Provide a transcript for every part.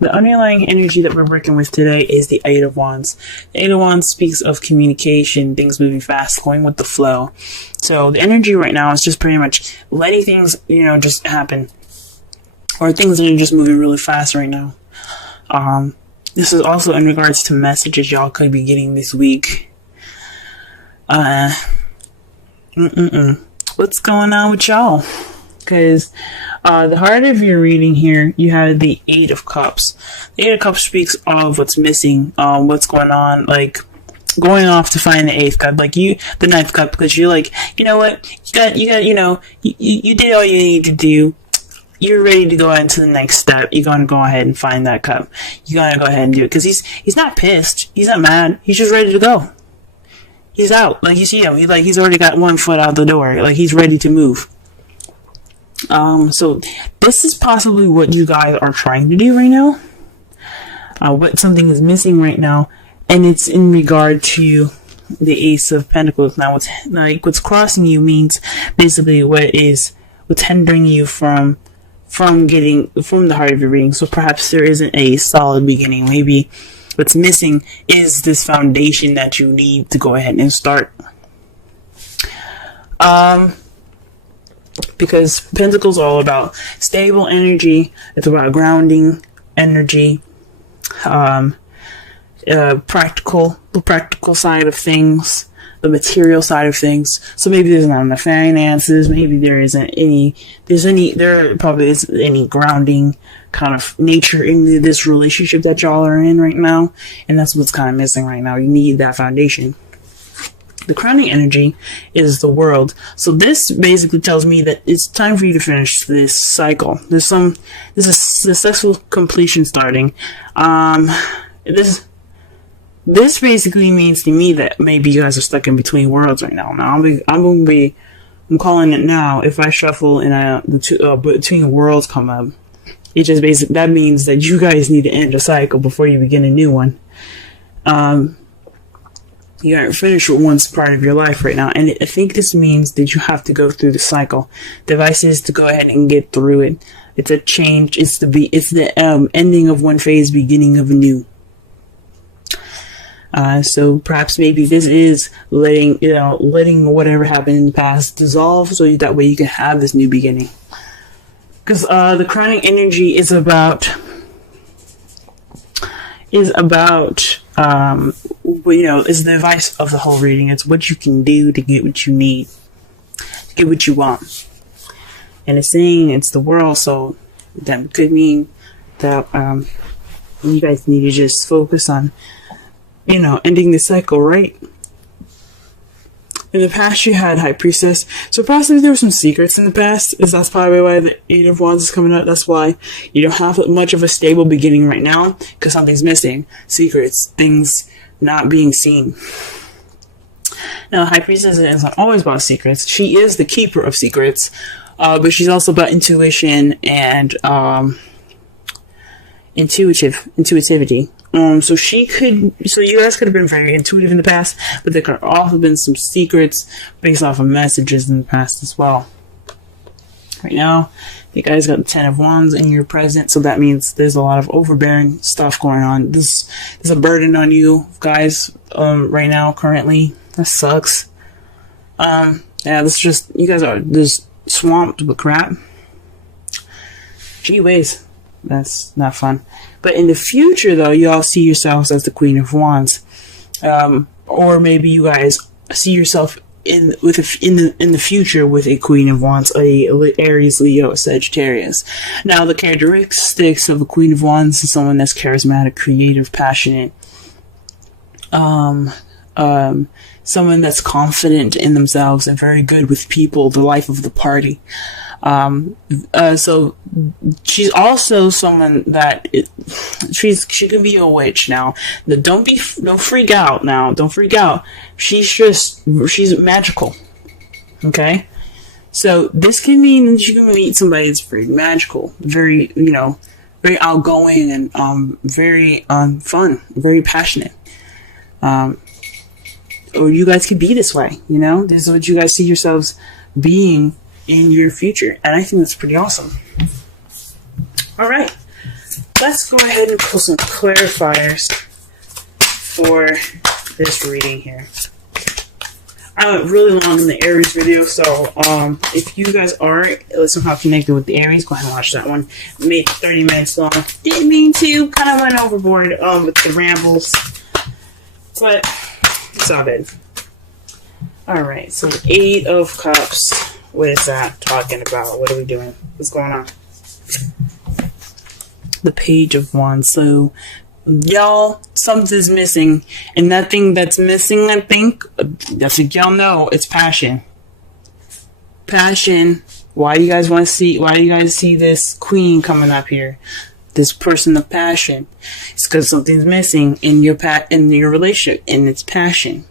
the underlying energy that we're working with today is the Eight of Wands. The Eight of Wands speaks of communication, things moving fast, going with the flow. So the energy right now is just pretty much letting things, just happen. Or things that are just moving really fast right now. This is also in regards to messages y'all could be getting this week. What's going on with y'all? Because the heart of your reading here, you have the Eight of Cups. The Eight of Cups speaks of what's missing, what's going on, like going off to find the Eighth Cup, the Ninth Cup, because you're like, you know what, you did all you need to do. You're ready to go into the next step. You're going to go ahead and find that cup. You're going to go ahead and do it. Because he's not pissed. He's not mad. He's just ready to go. He's out. Like, you see him. He's already got one foot out the door. Like, he's ready to move. So this is possibly what you guys are trying to do right now. What something is missing right now. And it's in regard to the Ace of Pentacles. Now, what's crossing you means basically what's hindering you from getting from the heart of your reading. So perhaps there isn't a solid beginning. Maybe what's missing is this foundation that you need to go ahead and start. Because Pentacles are all about stable energy. It's about grounding energy. The practical side of things. The material side of things. So maybe there's not enough finances. Maybe there probably isn't any grounding kind of nature in this relationship that y'all are in right now. And that's what's kind of missing right now. You need that foundation. The crowning energy is the World. So this basically tells me that it's time for you to finish this cycle. There's a successful completion starting. This basically means to me that maybe you guys are stuck in between worlds right now. Now I'm calling it now. If I shuffle and between worlds come up, it just basically that means that you guys need to end a cycle before you begin a new one. You aren't finished with one part of your life right now, and I think this means that you have to go through the cycle. The advice is to go ahead and get through it. It's a change. It's the ending of one phase, beginning of a new. So perhaps maybe this is letting whatever happened in the past dissolve, so that way you can have this new beginning. Because the crowning energy is about is the advice of the whole reading. It's what you can do to get what you need, get what you want. And it's saying it's the world, so that could mean that you guys need to just focus on ending the cycle, right? In the past, you had High Priestess. So possibly there were some secrets in the past. That's probably why the Eight of Wands is coming out. That's why you don't have much of a stable beginning right now, because something's missing. Secrets, things not being seen. Now, High Priestess is not always about secrets. She is the keeper of secrets, but she's also about intuition and intuitivity. So you guys could have been very intuitive in the past, but there could have also been some secrets based off of messages in the past as well. Right now, you guys got the Ten of Wands in your present, so that means there's a lot of overbearing stuff going on. There's a burden on you guys, right now, currently. That sucks. You guys are just swamped with crap. Gee whiz. That's not fun. But in the future, though, you all see yourselves as the Queen of Wands, or maybe you guys see yourself in the future with a Queen of Wands, a Aries, Leo, Sagittarius. Now, the characteristics of a Queen of Wands is someone that's charismatic, creative, passionate, someone that's confident in themselves and very good with people, the life of the party. So she's also someone that she can be a witch now. Don't freak out now. Don't freak out. She's magical. Okay? So this can mean that you can meet somebody that's very magical, very, very outgoing and, very, fun, very passionate. Or you guys could be this way, This is what you guys see yourselves being in your future, and I think that's pretty awesome. All right, let's go ahead and pull some clarifiers for this reading here. I went really long in the Aries video, so if you guys are somehow connected with the Aries, go ahead and watch that one. Made 30 minutes long. Didn't mean to. Kind of went overboard with the rambles, but it's all good. Alright, so 8 of Cups. What is that talking about? What are we doing? What's going on? The Page of Wands. So, y'all, something's missing. And that thing that's missing, I think, that's what y'all know, it's passion. Passion. Why do you guys see this queen coming up here? This person of passion. It's because something's missing in your relationship, and it's passion.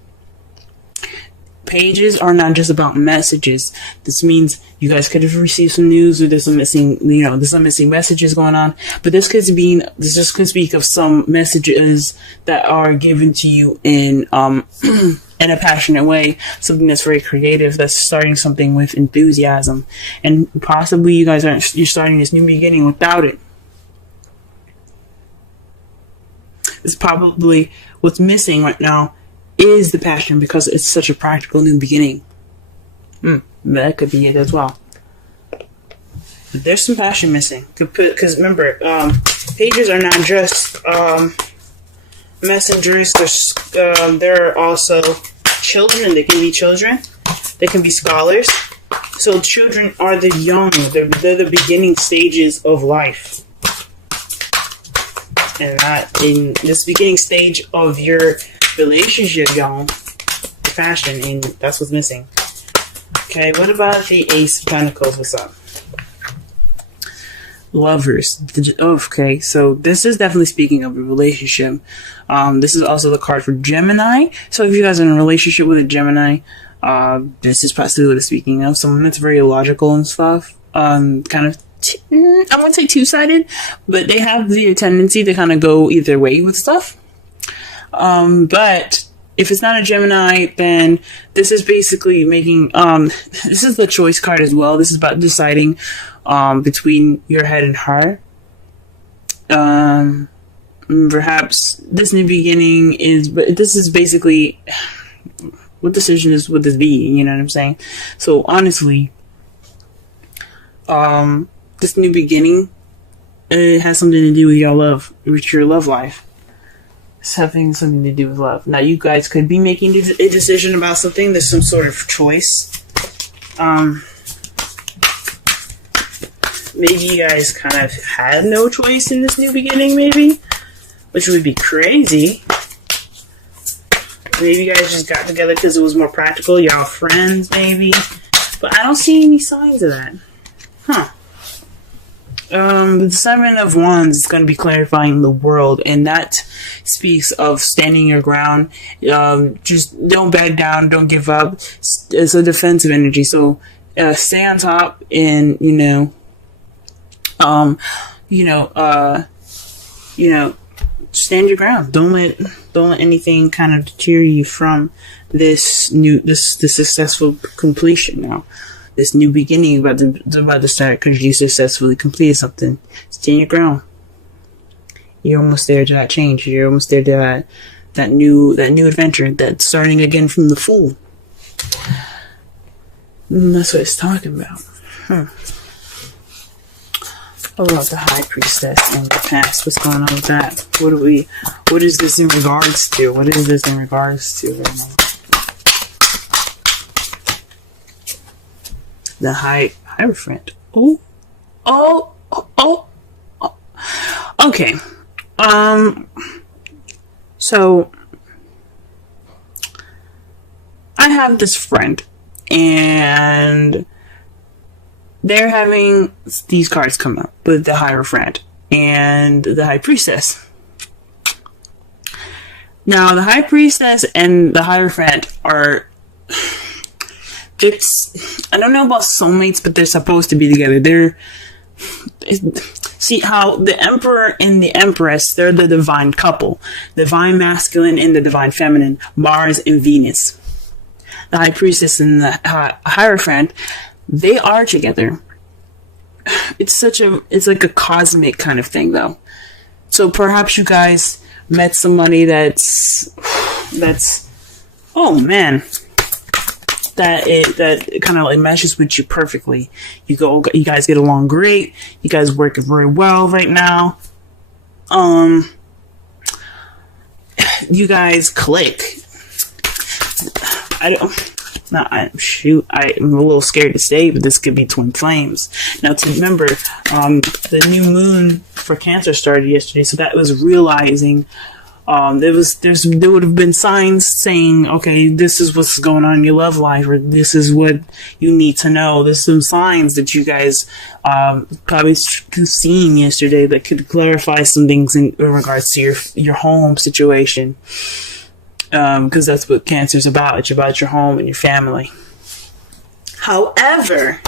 Pages are not just about messages. This means you guys could have received some news, or there's some missing messages going on. But this just could speak of some messages that are given to you in in a passionate way, something that's very creative, that's starting something with enthusiasm, and possibly you're starting this new beginning without it. It's probably what's missing right now is the passion, because it's such a practical new beginning. That could be it as well. But there's some passion missing. Because remember, pages are not just messengers. There are also children. They can be children. They can be scholars. So children are the young. They're the beginning stages of life. And not in this beginning stage of your relationship, y'all. Passion, and that's what's missing. Okay, what about the Ace of Pentacles? What's up? Lovers. Okay, so this is definitely speaking of a relationship. This is also the card for Gemini. So if you guys are in a relationship with a Gemini, this is possibly what it's speaking of. Someone that's very logical and stuff. Kind of, I wouldn't say two-sided, but they have the tendency to kind of go either way with stuff. But if it's not a Gemini, then this is basically making, this is the choice card as well. This is about deciding, between your head and heart. Perhaps this new beginning but this is basically, what decision would this be? You know what I'm saying? So honestly, this new beginning, it has something to do with your love life. It's having something to do with love. Now, you guys could be making a decision about something. There's some sort of choice. Maybe you guys kind of had no choice in this new beginning, maybe, which would be crazy. Maybe you guys just got together because it was more practical. Y'all friends, maybe. But I don't see any signs of that. Huh. The Seven of Wands is going to be clarifying the world, and that speaks of standing your ground. Just don't back down, don't give up. It's a defensive energy, so stay on top, and stand your ground. Don't let anything kind of deter you from this successful completion now. This new beginning about to start because you successfully completed something. Stand your ground. You're almost there to that change. You're almost there to that new adventure. That's starting again from the Fool. And that's what it's talking about. What about the High Priestess in the past? What's going on with that? What is this in regards to? What is this in regards to right now? The Hierophant. Oh. Okay. So I have this friend, and they're having these cards come up with the Hierophant and the High Priestess. Now, the High Priestess and the Hierophant are... I don't know about soulmates, but they're supposed to be together. See how the Emperor and the Empress, they're the divine couple. Divine masculine and the divine feminine. Mars and Venus. The High Priestess and the Hierophant, they are together. It's like a cosmic kind of thing, though. So perhaps you guys met somebody that's oh man, that kind of like meshes with you perfectly. You guys get along great. You guys work very well right now. You guys click. I'm a little scared to say, but this could be twin flames. Now, to remember, the new moon for Cancer started yesterday, so that was realizing there would have been signs saying, okay, this is what's going on in your love life, or this is what you need to know. There's some signs that you guys probably seen yesterday that could clarify some things in regards to your home situation. Because that's what Cancer's about. It's about your home and your family. However,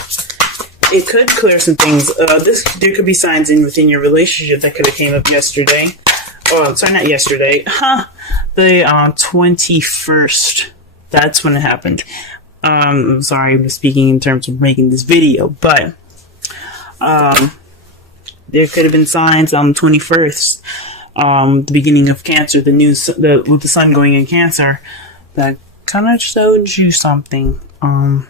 it could clear some things. There could be signs within your relationship that could have came up yesterday. Oh, sorry, not yesterday. The 21st. That's when it happened. I'm sorry, I'm speaking in terms of making this video, but there could have been signs on the 21st. The beginning of Cancer, with the sun going in Cancer, that kind of showed you something. In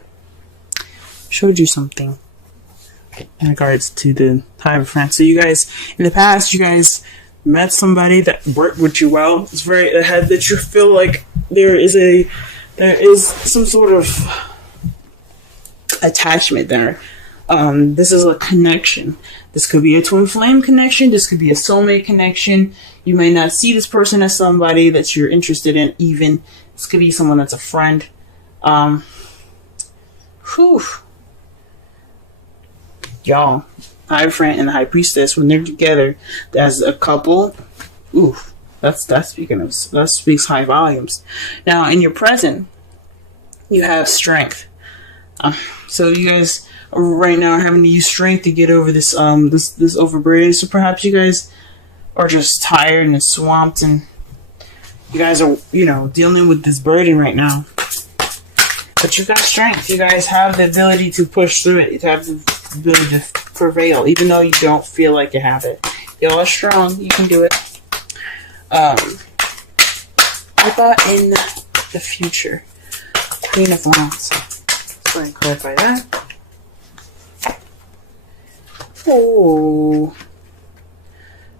regards to the time of France. So you guys, in the past, you guys met somebody that worked with you well. It's very ahead that you feel like there is some sort of attachment there. This is a connection. This could be a twin flame connection. This could be a soulmate connection. You may not see this person as somebody that you're interested in even. This could be someone that's a friend. Y'all, High Friend and the High Priestess, when they're together as a couple, that speaks high volumes. Now, in your present, you have strength. So you guys right now are having to use strength to get over this overburden. So perhaps you guys are just tired and swamped, and you guys are, dealing with this burden right now. But you got strength. You guys have the ability to push through it. You have the ability to prevail, even though you don't feel like you have it. Y'all are strong. You can do it. What about in the future? Queen of Wands. Go ahead and clarify that. Oh,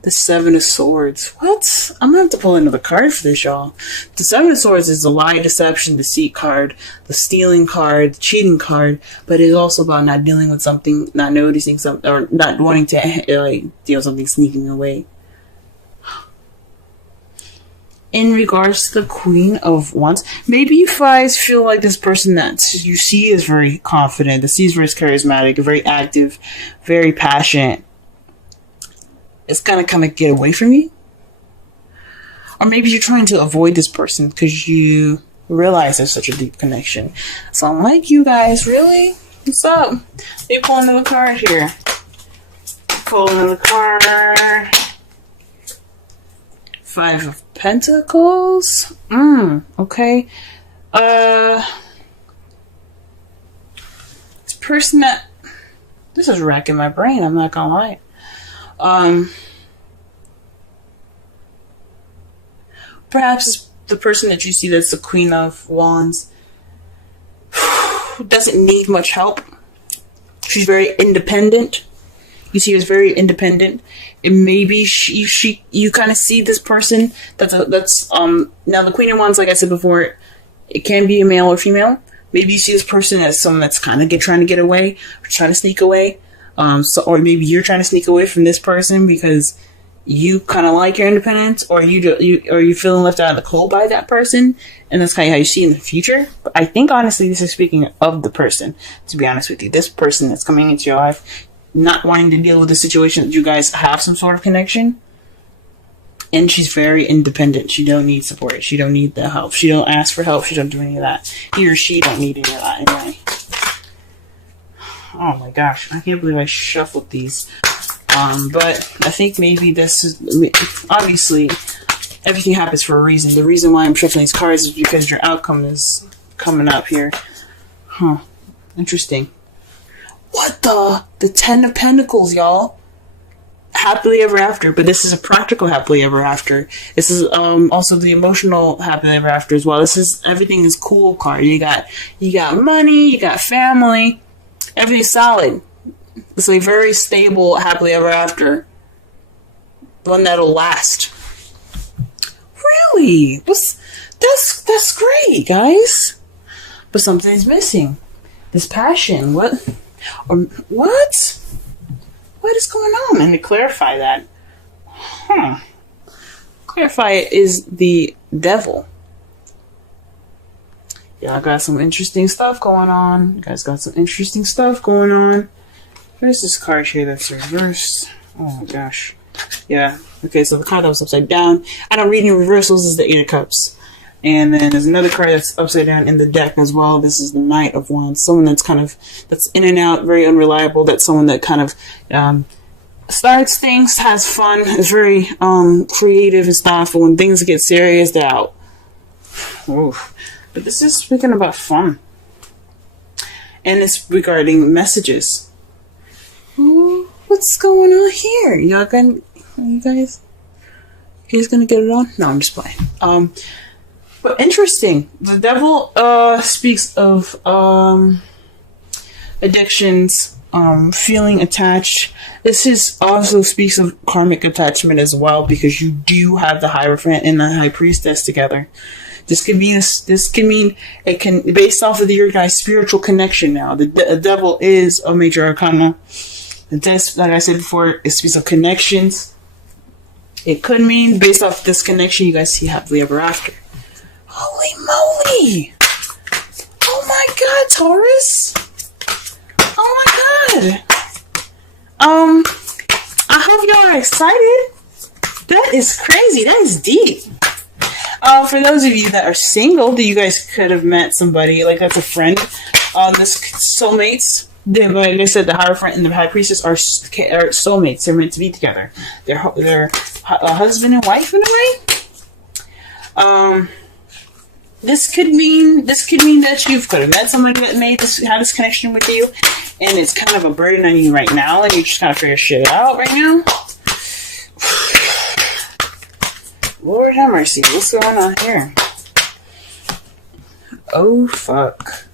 the Seven of Swords. What? I'm gonna have to pull another card for this, y'all. The Seven of Swords is the lie, deception, deceit card, the stealing card, the cheating card, but it's also about not dealing with something, not noticing something, or not wanting to deal with something sneaking away. In regards to the Queen of Wands, maybe you guys feel like this person that you see is very confident, that sees very charismatic, very active, very passionate, it's gonna kind of get away from you. Or maybe you're trying to avoid this person because you realize there's such a deep connection. So I'm like, you guys, really? What's up? Let me pull another card here. Pull another card. Five of Pentacles. Okay. This person that... This is racking my brain, I'm not gonna lie. Perhaps the person that you see that's the Queen of Wands doesn't need much help. She's very independent. You see her as very independent. And maybe you kind of see this person that's now the Queen of Wands, like I said before, it can be a male or female. Maybe you see this person as someone that's kind of trying to get away, or trying to sneak away. Or maybe you're trying to sneak away from this person because you kind of like your independence, or you're feeling left out of the cold by that person, and that's kind of how you see in the future. But I think honestly, this is speaking of the person. To be honest with you, this person that's coming into your life, not wanting to deal with the situation that you guys have some sort of connection, and she's very independent. She don't need support. She don't need the help. She don't ask for help. She don't do any of that. He or she don't need any of that anyway. Oh my gosh, I can't believe I shuffled these. But I think maybe this is... Obviously, everything happens for a reason. The reason why I'm shuffling these cards is because your outcome is coming up here. Interesting. What the? The Ten of Pentacles, y'all. happily ever after, but this is a practical happily ever after. This is also the emotional happily ever after as well. This is everything is cool card. You got money, you got family, everything's solid. It's a very stable happily ever after. One that'll last. Really? That's great, guys. But something's missing. This passion. What? What is going on? And to clarify that, clarify it is the devil. Y'all got some interesting stuff going on. You guys got some interesting stuff going on. There's this card here that's reversed. Oh my gosh. Yeah. Okay, so the card that was upside down. I don't read any reversals is the Eight of Cups. And then there's another card that's upside down in the deck as well. This is the Knight of Wands. Someone that's in and out, very unreliable. That's someone that kind of starts things, has fun, is very creative and stuff. But when things get serious, they're out. Oof. But this is speaking about fun. And it's regarding messages. Ooh, what's going on here? You guys gonna get it on? No, I'm just playing. But interesting. The devil speaks of addictions, feeling attached. This also speaks of karmic attachment as well, because you do have the Hierophant and the High Priestess together. This can mean it can, based off of your guys' spiritual connection now. The devil is a major arcana. Like I said before, it speaks of connections. It could mean, based off this connection, you guys see happily ever after. Holy moly! Oh my god, Taurus! Oh my god! I hope y'all are excited. That is crazy. That is deep. For those of you that are single, that you guys could have met somebody, like that's a friend. This soulmates. Like I said, the Hierophant and the High Priestess are soulmates. They're meant to be together. They're husband and wife in a way. This could mean that you could have met somebody that had this connection with you, and it's kind of a burden on you right now, and you just kind of figure shit out right now. Lord have mercy, what's going on here? Oh fuck.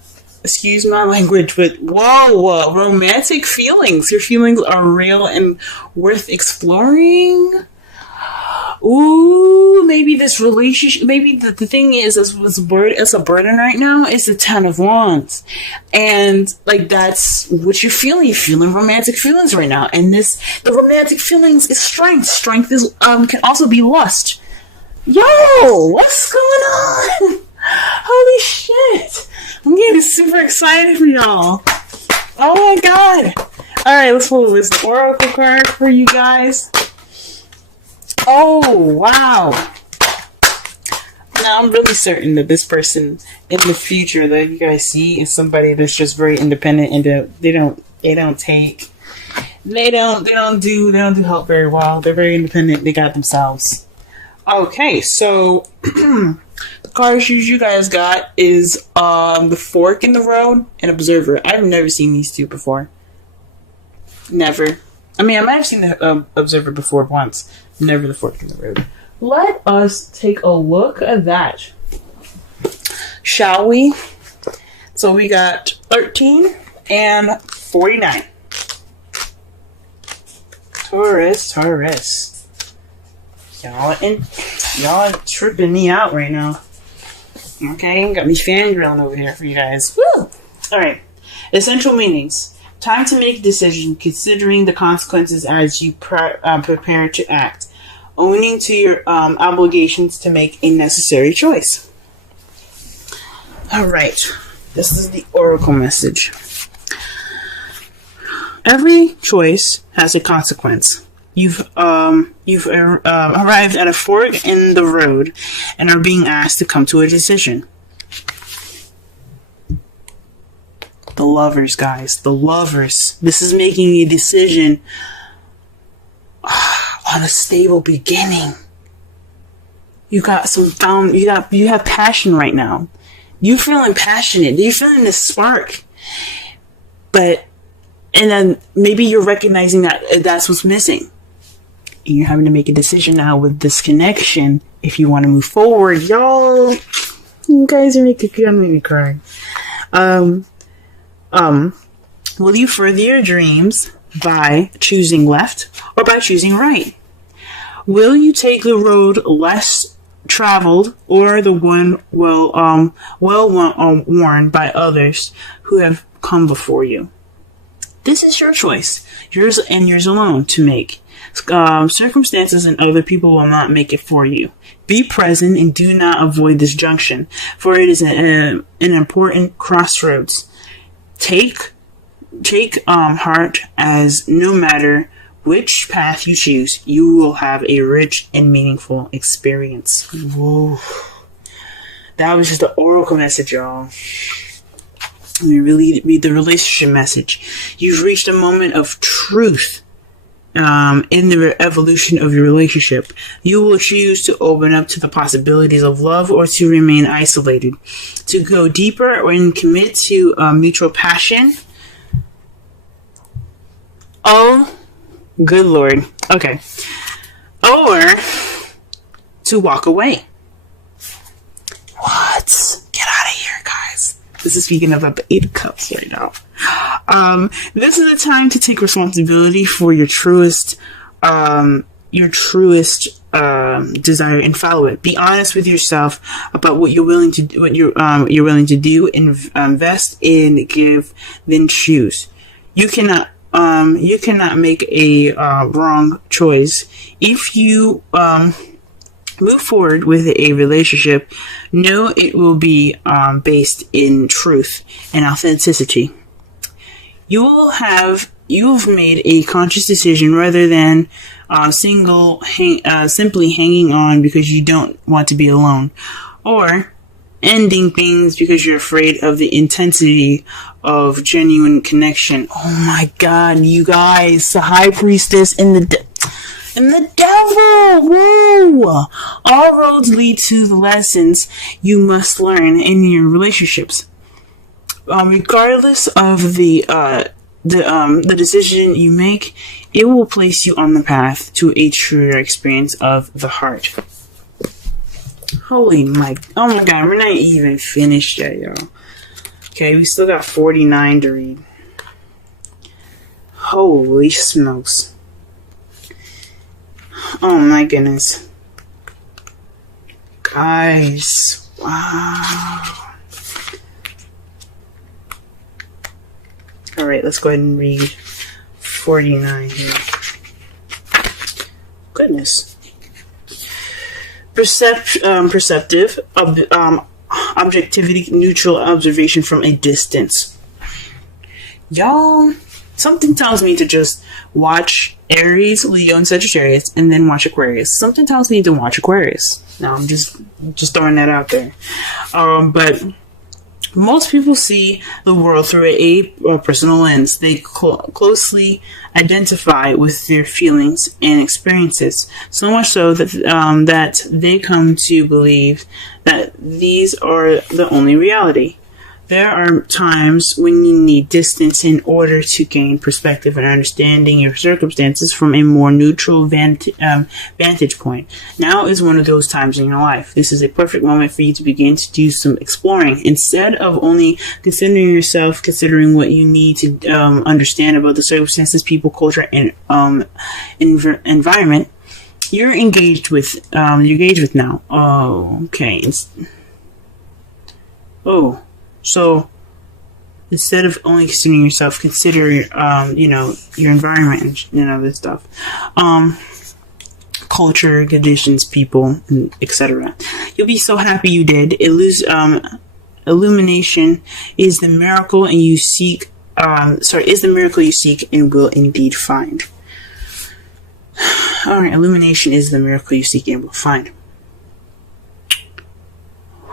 Excuse my language, but whoa, romantic feelings. Your feelings are real and worth exploring. Ooh, maybe this relationship, maybe the thing is, it's a burden right now, is the Ten of Wands. And, like, that's what you're feeling. You're feeling romantic feelings right now. And the romantic feelings is strength. Strength is, can also be lust. Yo, what's going on? Holy shit. I'm getting super excited for y'all. Oh my god. Alright, let's pull this oracle card for you guys. Oh, wow. Now, I'm really certain that this person in the future that you guys see is somebody that's just very independent, and they don't do help very well. They're very independent. They got themselves. Okay, so the cards you guys got is the Fork in the Road and Observer. I've never seen these two before. Never. I mean, I might have seen the Observer before once. Never the Fork in the Road. Let us take a look at that, shall we? So we got 13 and 49. Taurus. Y'all tripping me out right now. Okay, got me fangirling over here for you guys. Woo! Alright. Essential meanings. Time to make a decision, considering the consequences as you prepare to act. Owning to your obligations to make a necessary choice. Alright. This is the oracle message. Every choice has a consequence. You've arrived at a fork in the road and are being asked to come to a decision. The Lovers, guys. The Lovers. This is making a decision on a stable beginning. You got you have passion right now. You're feeling passionate. You're feeling this spark. And then maybe you're recognizing that that's what's missing. and you're having to make a decision now with this connection if you want to move forward. Y'all, you guys are making me cry. Will you further your dreams by choosing left or by choosing right? Will you take the road less traveled or the one worn by others who have come before you? This is your choice, yours and yours alone to make. Circumstances and other people will not make it for you. Be present and do not avoid this junction, for it is an important crossroads. Take heart, as no matter which path you choose, you will have a rich and meaningful experience. Whoa. That was just the oracle message, y'all. Let me really read the relationship message. You've reached a moment of truth in the evolution of your relationship. You will choose to open up to the possibilities of love or to remain isolated, to go deeper and commit to mutual passion. Oh, good Lord. Okay. Or to walk away. What? Get out of here, guys. This is speaking of the 8 of Cups right now. This is the time to take responsibility for your truest desire and follow it. Be honest with yourself about what you're willing to do, you're willing to do, invest in, give, then choose. You cannot make a wrong choice. If you move forward with a relationship, know it will be based in truth and authenticity. You've made a conscious decision rather than simply hanging on because you don't want to be alone, or ending things because you're afraid of the intensity of genuine connection. Oh my God, you guys, the High Priestess and the devil. Whoa! All roads lead to the lessons you must learn in your relationships. Regardless of the decision you make, it will place you on the path to a truer experience of the heart. Oh my God, we're not even finished yet, y'all. Okay, we still got 49 to read. Holy smokes. Oh my goodness. Guys, wow. Alright, let's go ahead and read 49 here. Goodness. Perceptive, objectivity, neutral observation from a distance. Y'all, something tells me to just watch Aries, Leo, and Sagittarius, and then watch Aquarius. Something tells me to watch Aquarius. Now, I'm just throwing that out there. But most people see the world through a personal lens. They closely identify with their feelings and experiences, so much so that they come to believe that these are the only reality. There are times when you need distance in order to gain perspective and understanding your circumstances from a more neutral vantage point. Now is one of those times in your life. This is a perfect moment for you to begin to do some exploring. Instead of only considering yourself, considering what you need to understand about the circumstances, people, culture, and environment you're engaged with now. Oh, okay. So instead of only considering yourself, consider your environment and this stuff, culture, conditions, people, etc. You'll be so happy you did. Illumination is the miracle you seek and will indeed find. All right, illumination is the miracle you seek and will find.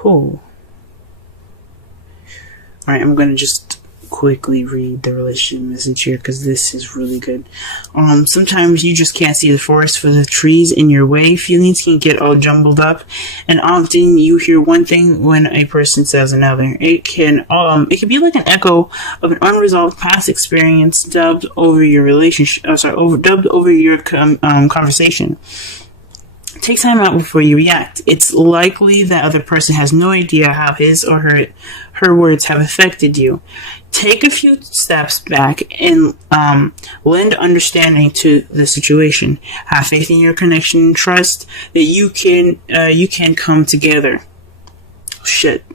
Oh. Alright, I'm going to just quickly read the relationship message here because this is really good. Sometimes you just can't see the forest for the trees in your way. Feelings can get all jumbled up, and often you hear one thing when a person says another. It can be like an echo of an unresolved past experience dubbed over your relationship. Dubbed over your conversation. Take time out before you react. It's likely that other person has no idea how his or her words have affected you. Take a few steps back and lend understanding to the situation. Have faith in your connection and trust that you can come together. Shit.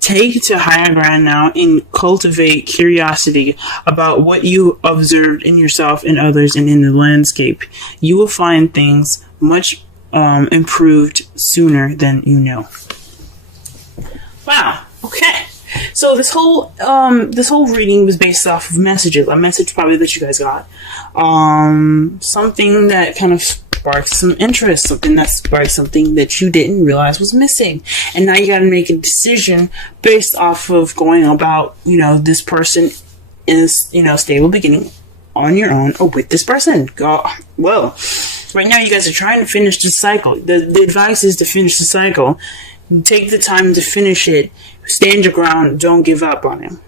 Take to higher ground now and cultivate curiosity about what you observed in yourself and others and in the landscape. You will find things much improved sooner than you know. Wow. Okay. So this whole reading was based off of messages. A message probably that you guys got. Something that kind of sparked some interest, something that sparked something that you didn't realize was missing. And now you got to make a decision based off of going about, this person is, stable beginning on your own or with this person. Well, right now you guys are trying to finish the cycle. The advice is to finish the cycle. Take the time to finish it. Stand your ground. Don't give up on him.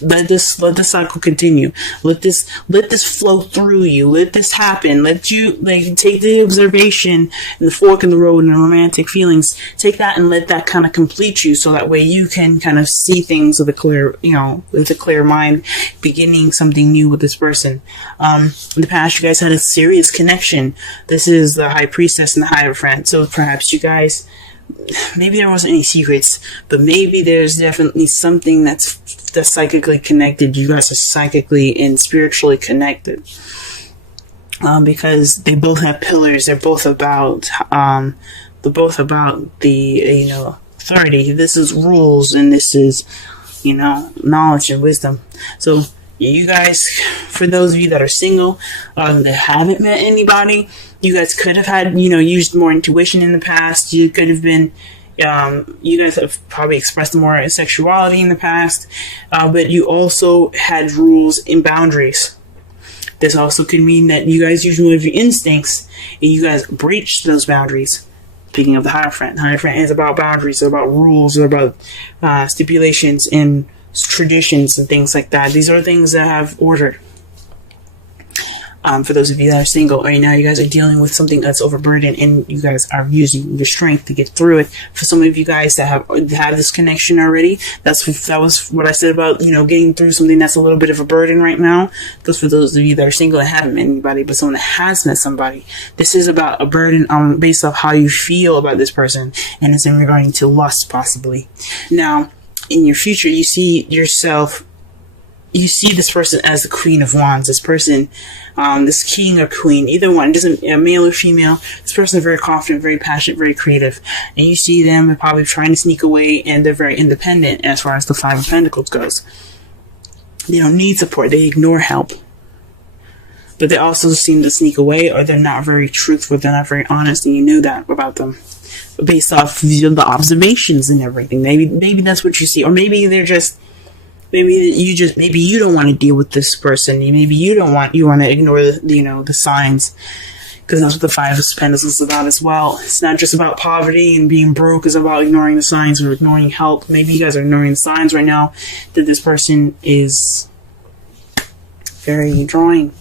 Let the cycle continue. Let this flow through you. Let this happen. Let you take the observation and the fork in the road and the romantic feelings. Take that and let that kind of complete you, so that way you can kind of see things with a clear mind, beginning something new with this person. In the past, you guys had a serious connection. This is the High Priestess and the Hierophant. So perhaps you guys, maybe there wasn't any secrets, but maybe there's definitely something that's psychically connected. You guys are psychically and spiritually connected, because they both have pillars. They're both about the authority. This is rules, and this is knowledge and wisdom. So you guys, for those of you that are single, that haven't met anybody, you guys could have had, used more intuition in the past. You could have been, you guys have probably expressed more sexuality in the past, but you also had rules and boundaries. This also could mean that you guys used more of your instincts and you guys breached those boundaries. Speaking of the Hierophant, is about boundaries, it's about rules, it's about stipulations and traditions and things like that. These are things that have order. For those of you that are single right now, you guys are dealing with something that's overburdened, and you guys are using the strength to get through it. For some of you guys that have this connection already, that was what I said about getting through something that's a little bit of a burden right now. Because for those of you that are single and haven't met anybody, but someone that has met somebody, this is about a burden based off how you feel about this person, and it's in regarding to lust possibly. Now, in your future, you see this person as the Queen of Wands. This person, this king or queen, either one, doesn't male or female. This person is very confident, very passionate, very creative, and you see them probably trying to sneak away, and they're very independent as far as the Five of Pentacles goes. They don't need support. They ignore help, but they also seem to sneak away, or they're not very truthful. They're not very honest, and you knew that about them based off the observations and everything. Maybe that's what you see, or maybe they're just. Maybe you don't want to deal with this person. Maybe you want to ignore the signs, because that's what the Five of Pentacles is about as well. It's not just about poverty and being broke. It's about ignoring the signs or ignoring help. Maybe you guys are ignoring the signs right now that this person is very drawing.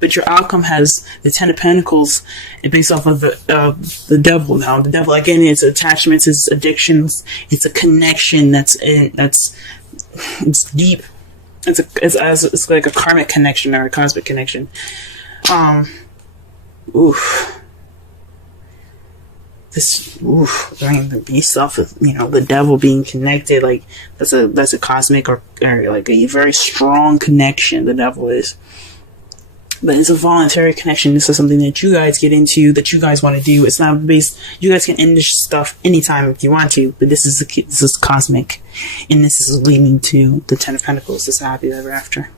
But your outcome has the Ten of Pentacles, and based off of the Devil. Now, the Devil again, it's attachments, it's addictions, it's a connection it's deep. It's like a karmic connection or a cosmic connection. Based off of the Devil being connected, like that's a cosmic or like a very strong connection. The Devil is. But it's a voluntary connection. This is something that you guys get into, that you guys want to do. It's not based. You guys can end this stuff anytime if you want to. But this is cosmic, and this is leading to the Ten of Pentacles. This happy ever after.